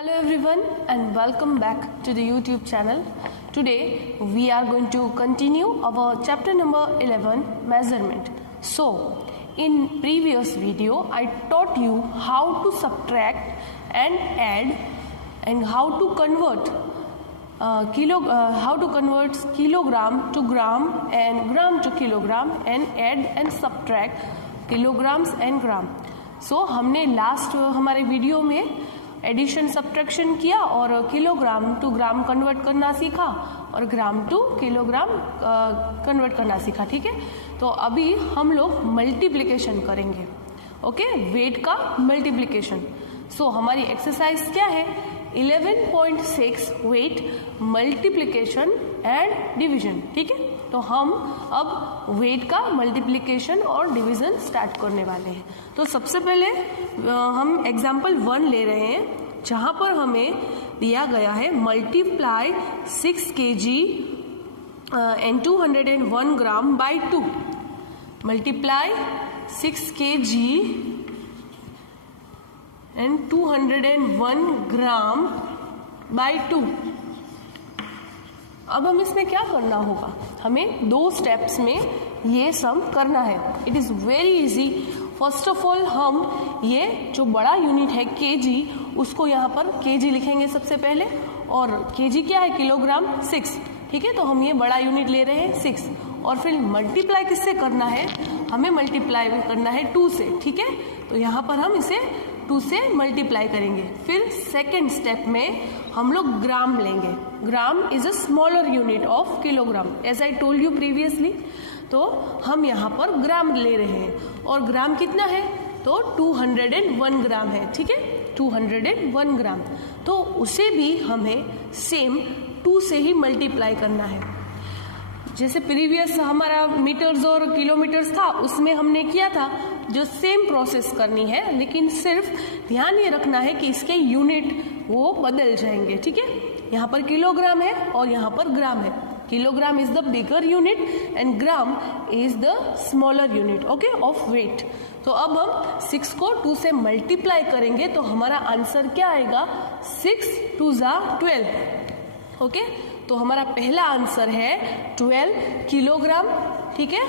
Hello everyone and welcome back to the YouTube channel. Today we are going to continue our chapter number 11, measurement. So in previous video I taught you how to subtract and add and how to convert kilogram to gram and gram to kilogram and add and subtract kilograms and gram. So हमने last हमारे video में addition subtraction किया और kilogram to gram convert करना सीखा और ग्राम two kilogram convert करना सीखा. ठीक है, तो अभी हम लोग मल्टीप्लिकेशन करेंगे. ओके, वेट का मल्टीप्लिकेशन. सो हमारी एक्सरसाइज क्या है? 11.6 वेट मल्टीप्लिकेशन एंड डिवीजन. ठीक है, तो हम अब वेट का मल्टीप्लिकेशन और डिवीजन स्टार्ट करने वाले हैं. तो सबसे पहले हम एग्जाम्पल 1 ले रहे हैं जहां पर हमें दिया गया है multiply 6 kg and 201 gram by 2. Multiply 6 kg and 201 gram by 2. अब हम इसमें क्या करना होगा? हमें 2 स्टेप्स में ये सम करना है. It is very easy. First of all हम ये जो बड़ा यूनिट है केजी, उसको यहाँ पर केजी लिखेंगे सबसे पहले. और केजी क्या है? किलोग्राम 6. ठीक है, तो हम ये बड़ा यूनिट ले रहे हैं 6. और फिर मल्टीप्लाई किससे करना है? हमें मल्टीप्लाई करना है 2 से. ठीक है, तो यहाँ पर हम इसे 2 से मल्टीप्लाई करेंगे. फिर सेकेंड स्टेप में हम लोग ग्राम लेंगे. Gram is a smaller unit of kilogram as I told you previously. तो हम यहाँ पर ग्राम ले रहे हैं और ग्राम कितना है? तो 201 ग्राम है. ठीक है, 201 ग्राम. तो उसे भी हमें सेम 2 से ही मल्टीप्लाई करना है. जैसे प्रीवियस हमारा मीटर्स और किलोमीटर्स था, उसमें हमने किया था जो सेम प्रोसेस करनी है, लेकिन सिर्फ ध्यान ये रखना है कि इसके यूनिट वो बदल जाएंगे. ठीक है, यहाँ पर किलोग्राम है और यहाँ पर ग्राम है. Kilogram is the bigger unit and gram is the smaller unit okay of weight. तो अब हम 6 को 2 से मल्टीप्लाई करेंगे तो हमारा आंसर क्या आएगा? 6 2 ज़ा 12. ओके, तो हमारा पहला आंसर है 12 किलोग्राम. ठीक है,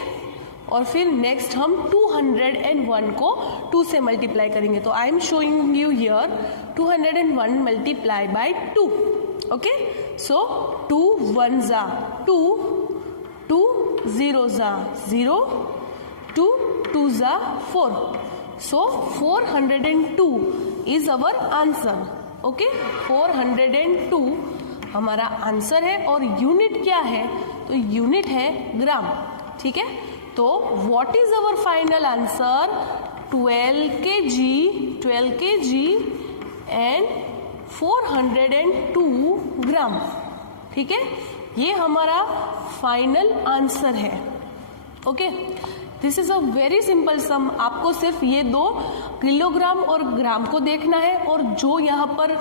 और फिर नेक्स्ट हम 201 को 2 से मल्टीप्लाई करेंगे. तो I am showing you here 201 multiply by 2. Okay, so 2 1 ज़ा 2, 2 0 ज़ा 0, 2 2 ज़ा 4. सो 402 इज अवर आंसर. ओके, 402 हमारा आंसर है. और यूनिट क्या है? तो यूनिट है ग्राम. ठीक है, तो what is our final answer? 12 kg and 402 ग्राम. ठीक है, ये हमारा फाइनल आंसर है. Okay, this is a very simple सम. आपको सिर्फ ये 2 किलोग्राम और ग्राम को देखना है और जो यहाँ पर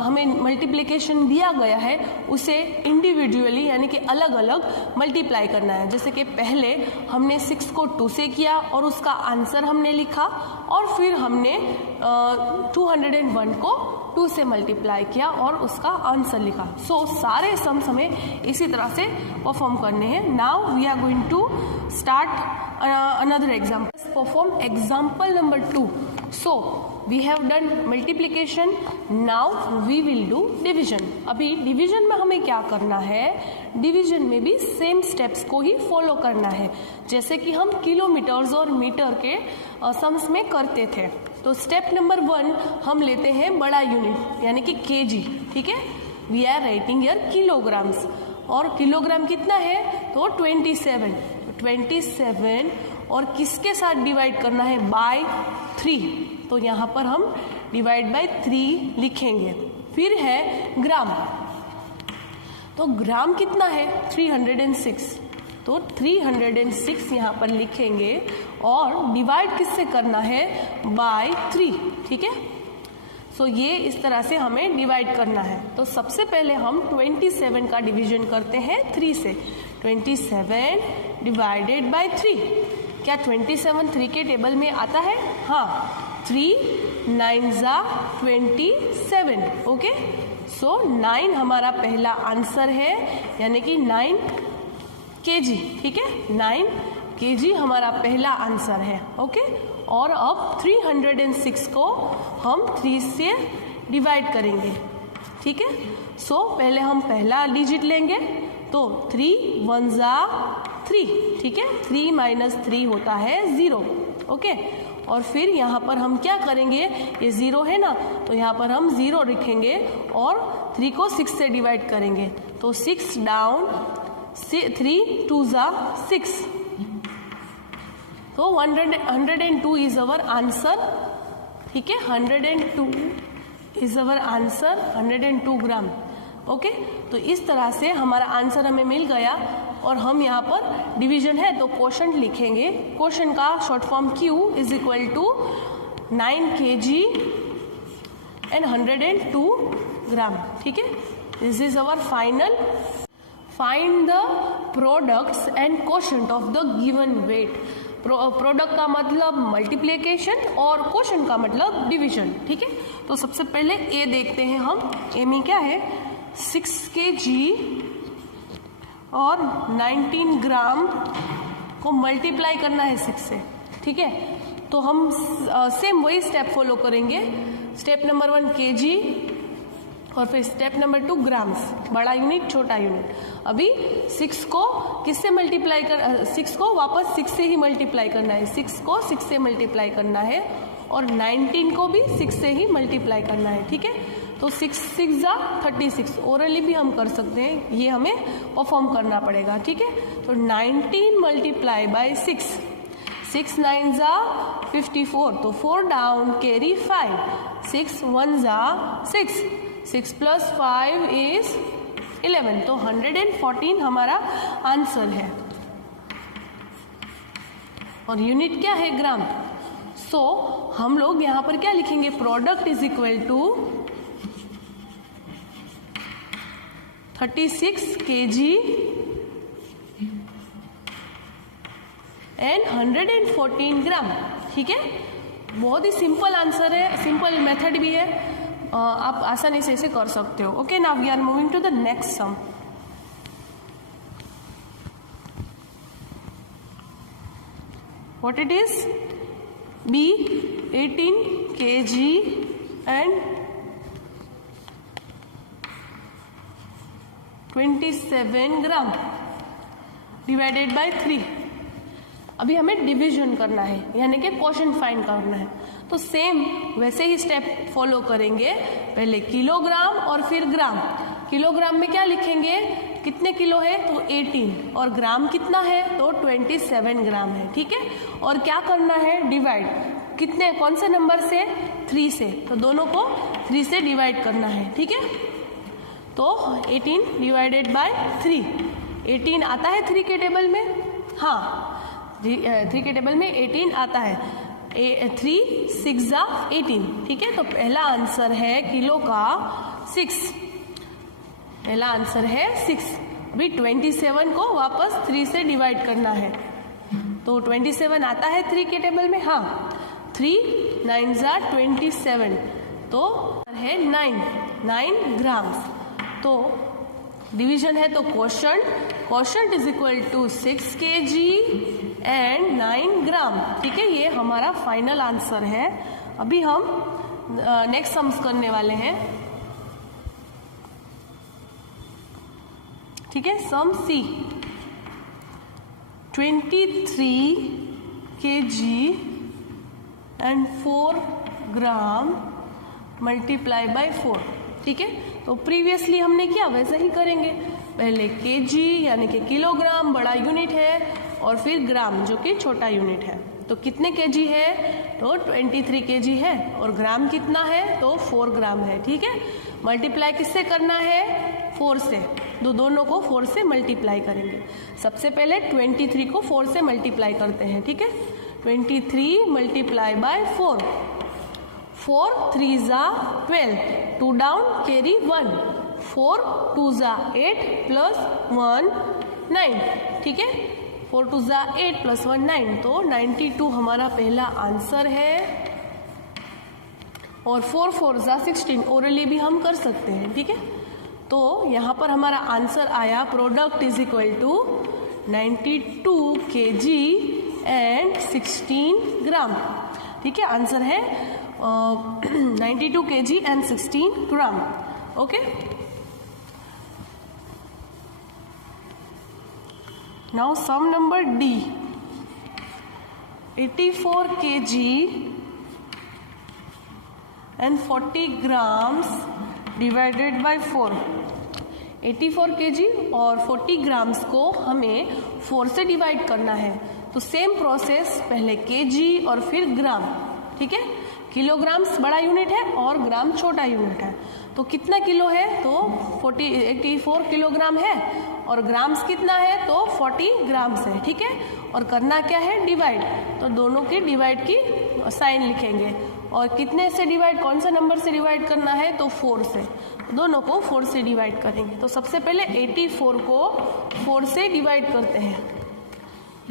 हमें मल्टीप्लिकेशन दिया गया है उसे इंडिविजुअली यानी कि अलग अलग मल्टीप्लाई करना है. जैसे कि पहले हमने 6 को 2 से किया और उसका आंसर हमने लिखा और फिर हमने 201 को 2 से मल्टीप्लाई किया और उसका आंसर लिखा. सो सारे सम्स हमें इसी तरह से परफॉर्म करने हैं. Now we are going to start another example. Perform example number 2. So we have done multiplication. Now we will do division. अभी डिवीजन में हमें क्या करना है? डिवीजन में भी सेम स्टेप्स को ही फॉलो करना है जैसे कि हम किलोमीटर्स और मीटर के सम्स में करते थे. तो स्टेप नंबर 1 हम लेते हैं बड़ा यूनिट यानी कि केजी. ठीक है, we are writing here kilograms. और किलोग्राम कितना है? तो 27 और किसके साथ डिवाइड करना है? बाय 3. तो यहाँ पर हम डिवाइड बाय 3 लिखेंगे. फिर है ग्राम. तो ग्राम कितना है? 306. तो 306 यहाँ पर लिखेंगे और डिवाइड किससे करना है? बाय 3. ठीक है, सो ये इस तरह से हमें डिवाइड करना है. तो सबसे पहले हम 27 का डिवीजन करते हैं 3 से. 27 डिवाइडेड बाय 3. क्या 27 3 के टेबल में आता है? हाँ, 3 9 जा 27। ओके, सो 9 हमारा पहला आंसर है, यानी कि 9 kg। ठीक है, 9 kg हमारा पहला आंसर है। ओके, और अब 306 को हम 3 से डिवाइड करेंगे। ठीक है, सो पहले हम पहला डिजिट लेंगे, तो 3 1 जा 3। ठीक है, 3 माइनस 3 होता है 0। ओके, और फिर यहाँ पर हम क्या करेंगे, ये 0 है ना, तो यहाँ पर हम 0 लिखेंगे और 3 को 6 से डिवाइड करेंगे, तो 6 डाउन, 3 2 जा 6, तो 102 इज अवर आंसर। ठीक है, 102 is our answer, 102 gram. Okay, तो इस तरह से हमारा आंसर हमें मिल गया, और हम यहाँ पर डिवीजन है तो क्वोशंट लिखेंगे। क्वोशंट का short form Q is equal to 9 kg and 102 gram. ठीक है, this is our final. Find the products and quotient of the given weight. Product का मतलब मल्टीप्लिकेशन और क्वोशंट का मतलब डिवीजन। ठीक है, तो सबसे पहले ए देखते हैं हम। ए में क्या है, 6 kg और 19 ग्राम को मल्टीप्लाई करना है 6 से। ठीक है, तो हम सेम वही स्टेप फॉलो करेंगे। स्टेप नंबर 1 kg, और फिर स्टेप नंबर 2 ग्राम्स, बड़ा यूनिट छोटा यूनिट। अभी 6 को किससे मल्टीप्लाई कर, 6 को वापस 6 से ही मल्टीप्लाई करना है, 6 को 6 से मल्टीप्लाई करना है, और 19 को भी 6 से ही मल्टीप्लाई करना है। ठीक है, तो 6 6 जा 36। ओरली भी हम कर सकते हैं, ये हमें परफॉर्म करना पड़ेगा। ठीक है, तो 19 मल्टीप्लाई बाय 6, 6 9 जा 54, तो 4 डाउन कैरी 5, 6 1 जा 6, 6 प्लस 5 इज 11, तो 114 हमारा आंसर है। और यूनिट क्या है, ग्राम। सो हम लोग यहाँ पर क्या लिखेंगे, product is equal to 36 kg and 114 gram. ठीक है, बहुत ही सिंपल आंसर है, सिंपल मेथड भी है, आप आसानी से इसे कर सकते हो। Okay, now we are moving to the next sum. What it is, B 18 kg and 27 gram divided by 3। अभी हमें डिवीजन करना है, यानी कि क्वोशंट फाइंड करना है। तो सेम वैसे ही स्टेप फॉलो करेंगे, पहले किलोग्राम और फिर ग्राम। किलोग्राम में क्या लिखेंगे, कितने किलो है, तो 18, और ग्राम कितना है, तो 27 ग्राम है। ठीक है, और क्या करना है, डिवाइड, कितने, कौन से नंबर से, 3 से, तो दोनों को 3 से डिवाइड करना है। ठीक है, तो 18 डिवाइडेड बाय 3, 18 आता है 3 के टेबल में, हाँ 3 के टेबल में 18 आता है, 3 6 जा 18। ठीक है, तो पहला आंसर है किलो का 6, पहला आंसर है 6। अभी 27 को वापस 3 से डिवाइड करना है, तो 27 आता है 3 के टेबल में, हाँ 3 9 जा 27, तो है 9 ग्राम्स। तो डिवीजन है तो quotient is equal to 6 kg and 9 gram. ठीक है, ये हमारा फाइनल आंसर है। अभी हम नेक्स्ट सम्स करने वाले हैं। ठीक है, सम सी, 23 kg and 4 gram multiply bye 4। ठीक है, तो प्रीवियसली हमने किया वैसा ही करेंगे, पहले kg यानी कि किलोग्राम बड़ा यूनिट है, और फिर ग्राम जो कि छोटा यूनिट है। तो कितने kg है, तो 23 kg है, और ग्राम कितना है, तो 4 ग्राम है। ठीक है, मल्टीप्लाई किससे करना है, 4 से, दोनों को 4 से मल्टीप्लाई करेंगे। सबसे पहले 23 को 4 से मल्टीप्लाई करते हैं। ठीक है, 23 मल्टीप्लाई बाय 4, 4 3 जा 12, 2 डाउन कैरी 1, 4 2 जा 8 प्लस 1 9। ठीक है, 4 2 जा 8 प्लस 1 9, तो 92 हमारा पहला आंसर है। और 4 4 जा 16, ओरली भी हम कर सकते हैं, ठीक है। तो यहाँ पर हमारा आंसर आया product is equal to 92 kg and 16 gram, ठीक है। आंसर है 92 kg and 16 gram, okay. Now sum number D, 84 kg and 40 grams divided by 4। 84 kg और 40 ग्राम्स को हमें 4 से डिवाइड करना है। तो सेम प्रोसेस, पहले kg और फिर ग्राम, ठीक है। किलोग्राम्स बड़ा यूनिट है और ग्राम छोटा यूनिट है। तो कितना किलो है, तो 84 किलोग्राम है, और ग्राम्स कितना है, तो 40 ग्राम्स है, ठीक है। और करना क्या है, डिवाइड। तो दोनों की डिवाइड की साइन लिखेंगे, और कितने से डिवाइड, कौन से नंबर से डिवाइड करना है, तो 4 से। दोनों को 4 से डिवाइड करेंगे। तो सबसे पहले 84 को 4 से डिवाइड करते हैं।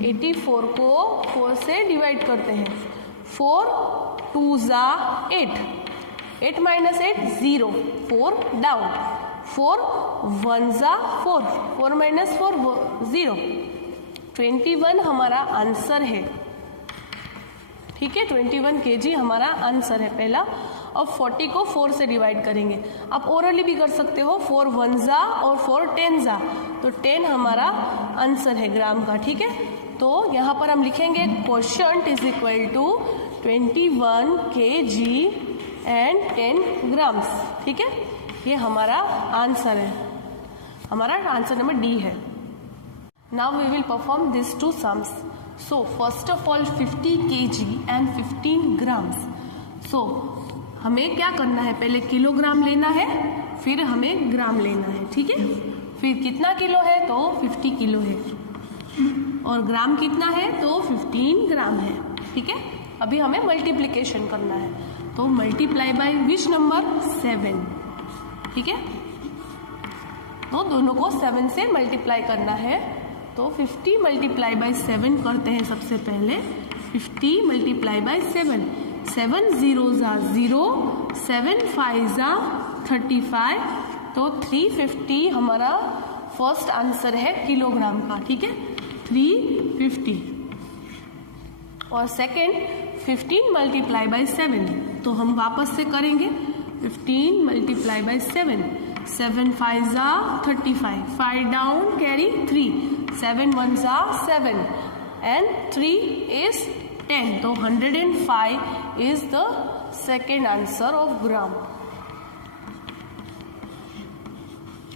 84 को 4 से डिवाइड करते हैं। 4 2 जा 8, 8 माइनस 8 0, 4 डाउन, 4 1 जा 4, 4 माइनस 4 0, 21 हमारा आंसर है, ठीक है। 21 kg हमारा आंसर है पहला। अब 40 को 4 से डिवाइड करेंगे। आप ओरली भी कर सकते हो, 4 1 जा और 4 10 जा, तो 10 हमारा आंसर है ग्राम का, ठीक है। तो यहाँ पर हम लिखेंगे quotient is equal to 21 kg and 10 grams, ठीक है। ये हमारा आंसर है, हमारा आंसर नंबर डी है। Now we will perform this two sums. So first of all 50 kg and 15 grams. सो हमें क्या करना है, पहले किलोग्राम लेना है, फिर हमें ग्राम लेना है, ठीक है। फिर कितना किलो है, तो 50 किलो है, और ग्राम कितना है, तो 15 ग्राम है, ठीक है। अभी हमें मल्टीप्लिकेशन करना है, तो मल्टीप्लाई बाय विच नंबर, 7, ठीक है। तो दोनों को 7 से मल्टीप्लाई करना है। तो 50 मल्टीप्लाई बाय 7 करते हैं सबसे पहले। 50 मल्टीप्लाई बाय 7, 7 0 जा 0, 7 5 जा 35, तो 350 हमारा फर्स्ट आंसर है किलोग्राम का, ठीक है, 350। और सेकेंड 15 मल्टीप्लाई बाय 7, तो हम वापस से करेंगे। 15 मल्टीप्लाई बाय 7, 7 5 जा 35, 5 डाउन कैरी 3, 7 1 जा 7 एंड 3 इज 10, तो 105 is the second answer of gram,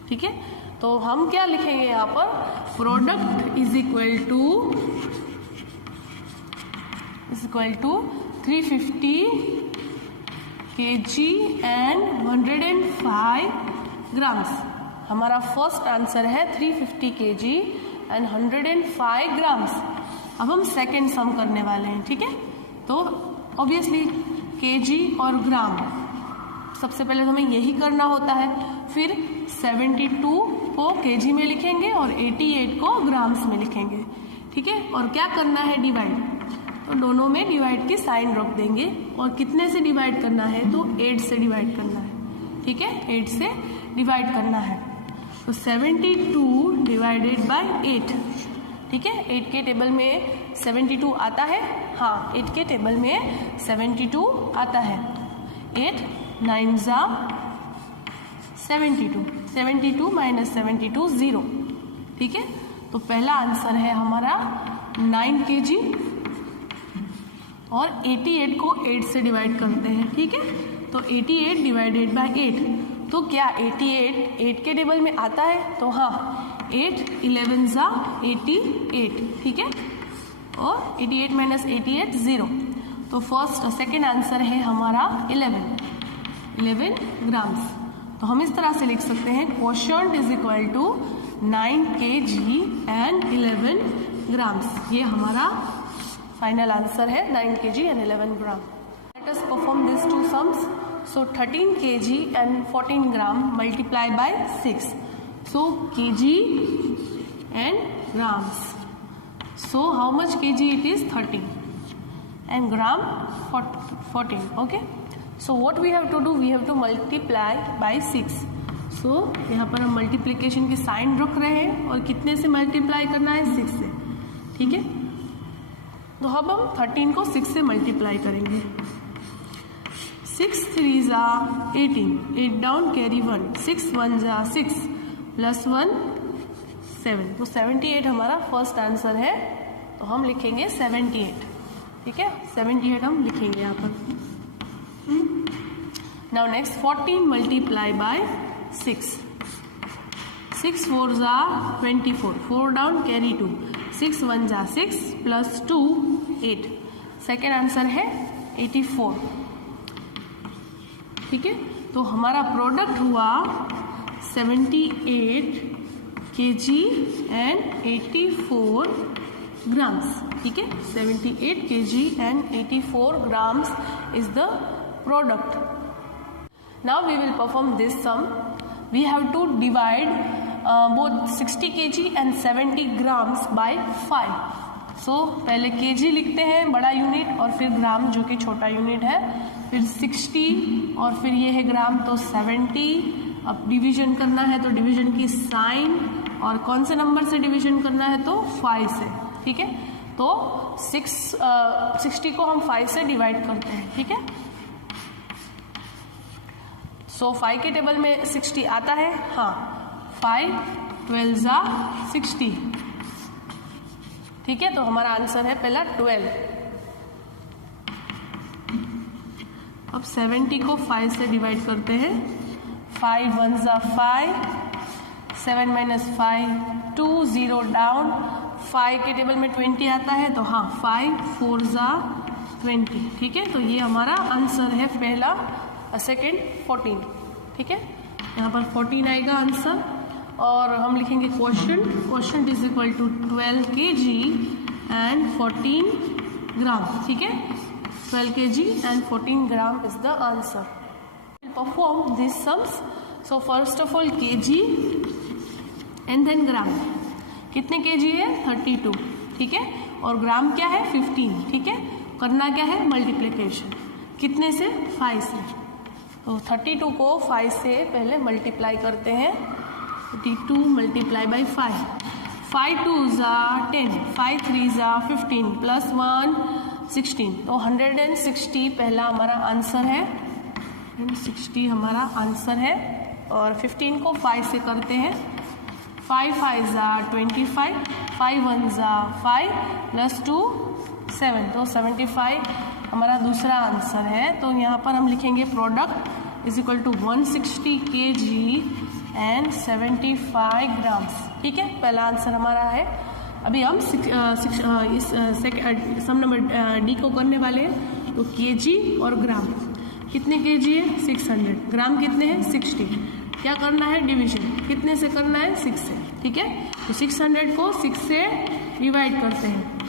ठीक है। तो हम क्या लिखेंगे यहाँ पर, product is equal to 350 kg and 105 grams. हमारा फर्स्ट आंसर है 350 kg एंड 105 ग्राम्स। अब हम सेकेंड सम करने वाले हैं, ठीक है। तो ऑब्वियसली kg और ग्राम, सबसे पहले तो हमें यही करना होता है। फिर 72 को kg में लिखेंगे और 88 को ग्राम्स में लिखेंगे, ठीक है। और क्या करना है, डिवाइड। तो दोनों में डिवाइड की साइन रख देंगे। और कितने से डिवाइड करना है, तो 8 से डिवाइड करना है, ठीक है, 8 से डिवाइड करना है। तो 72 डिवाइडेड बाय 8, ठीक है। 8 के टेबल में 72 आता है, हाँ 8 के टेबल में 72 आता है। 8 9 जा 72, 72 माइनस 72 0, ठीक है। तो पहला आंसर है हमारा 9 kg, और 88 को 8 से डिवाइड करते हैं, ठीक है। तो 88 डिवाइडेड बाय 8, तो क्या 88 8 के टेबल में आता है, तो हाँ 8 11 जा 88, ठीक है। और 88 माइनस 88 0, तो फर्स्ट सेकेंड आंसर है हमारा 11 ग्राम्स। तो हम इस तरह से लिख सकते हैं quotient is equal to 9 kg and 11 grams. ये हमारा फाइनल आंसर है 9 kg and 11 gram. Let us perform this two sums. So 13 kg and 14 gram multiply by 6, so kg and grams. So how much kg it is, 13, and gram 14, okay. So what we have to do, we have to multiply by 6. So यहाँ पर हम multiplication के sign रख रहे हैं और कितने से मल्टीप्लाई करना है, 6 से. ठीक है, तो अब हम 13 को 6 से मल्टीप्लाई करेंगे. 6 3 ज़ा 18, 8 डाउन कैरी 1, 6 1 ज़ा 6 प्लस 1 7. तो 78 हमारा फर्स्ट आंसर है, तो हम लिखेंगे 78. ठीक है, 78 हम लिखेंगे यहाँ पर. Now next 14 multiply by 6. 6 4 ज़ा 24, 4 डाउन कैरी 2, 6 1 ज़ा 6 प्लस 2 8. सेकेंड आंसर है 84. ठीक है, तो हमारा प्रोडक्ट हुआ 78 kg एंड 84 grams. ठीक है, 78 kg and 84 grams is the product. Now we will perform this sum. We have to divide both 60 kg and 70 grams by 5. So पहले kg लिखते हैं बड़ा यूनिट और फिर ग्राम जो कि छोटा यूनिट है, फिर 60 और फिर ये है ग्राम तो 70. अब डिवीजन करना है तो डिवीजन की साइन और कौन से नंबर से डिवीजन करना है तो 5 से. ठीक है, तो 60 को हम 5 से डिवाइड करते हैं. ठीक है, सो 5 के टेबल में 60 आता है. हाँ, 5 12 ज़ा 60. ठीक है, तो हमारा आंसर है पहला 12. अब 70 को 5 से डिवाइड करते हैं. 5 1 ज़ा 5, 7 माइनस 5 2, 0 डाउन. 5 के टेबल में 20 आता है, तो हाँ 5 4 ज़ा 20. ठीक है, तो ये हमारा आंसर है पहला. सेकेंड 14. ठीक है, यहाँ पर 14 आएगा आंसर. और हम लिखेंगे question is equal to 12 kg and 14 gram. ठीक है, 12 kg and 14 gram is the answer. Perform this sums. So first of all kg and then gram. कितने kg है, 32. ठीक है, और ग्राम क्या है, 15. ठीक है, करना क्या है, मल्टीप्लिकेशन. कितने से, 5 से. तो 32 को 5 से पहले मल्टीप्लाई करते हैं. 32 मल्टीप्लाई बाई 5. 5 2 ज़ा 10, 5 3 ज़ा 15 प्लस 1 16. तो 160 पहला हमारा आंसर है. 160 हमारा आंसर है. और 15 को 5 से करते हैं. 5 5 ज़ा 25, 5 1 ज़ा 5 प्लस 2 7. तो 75 हमारा दूसरा आंसर है. तो यहाँ पर हम लिखेंगे product is equal to 160 kg and 75 grams. ठीक है, पहला आंसर हमारा है. अभी हम इस सम नंबर डी को करने वाले हैं. तो kg और ग्राम. कितने kg है, 600. ग्राम कितने हैं, 60. क्या करना है, डिवीजन. कितने से करना है, 6 से. ठीक है, तो 600 को 6 से डिवाइड करते हैं.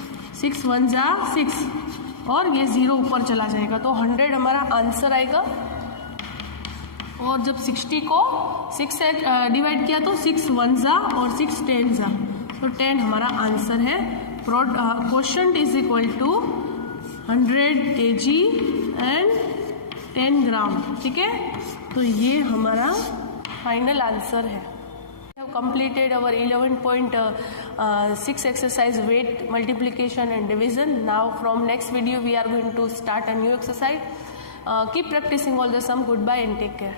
6 1 ज़ा 6 और ये 0 ऊपर चला जाएगा, तो 100 हमारा आंसर आएगा. और जब 60 को 6 से डिवाइड किया तो 6 1 ज़ा और 6 10 ज़ा, तो 10 हमारा आंसर है. Question is equal to 100 kg and 10 gram. ठीक है, तो ये हमारा फाइनल आंसर है. Completed our 11.6 exercise weight multiplication and division. Now from next video we are going to start a new exercise. Keep practicing all the sum. Goodbye and take care.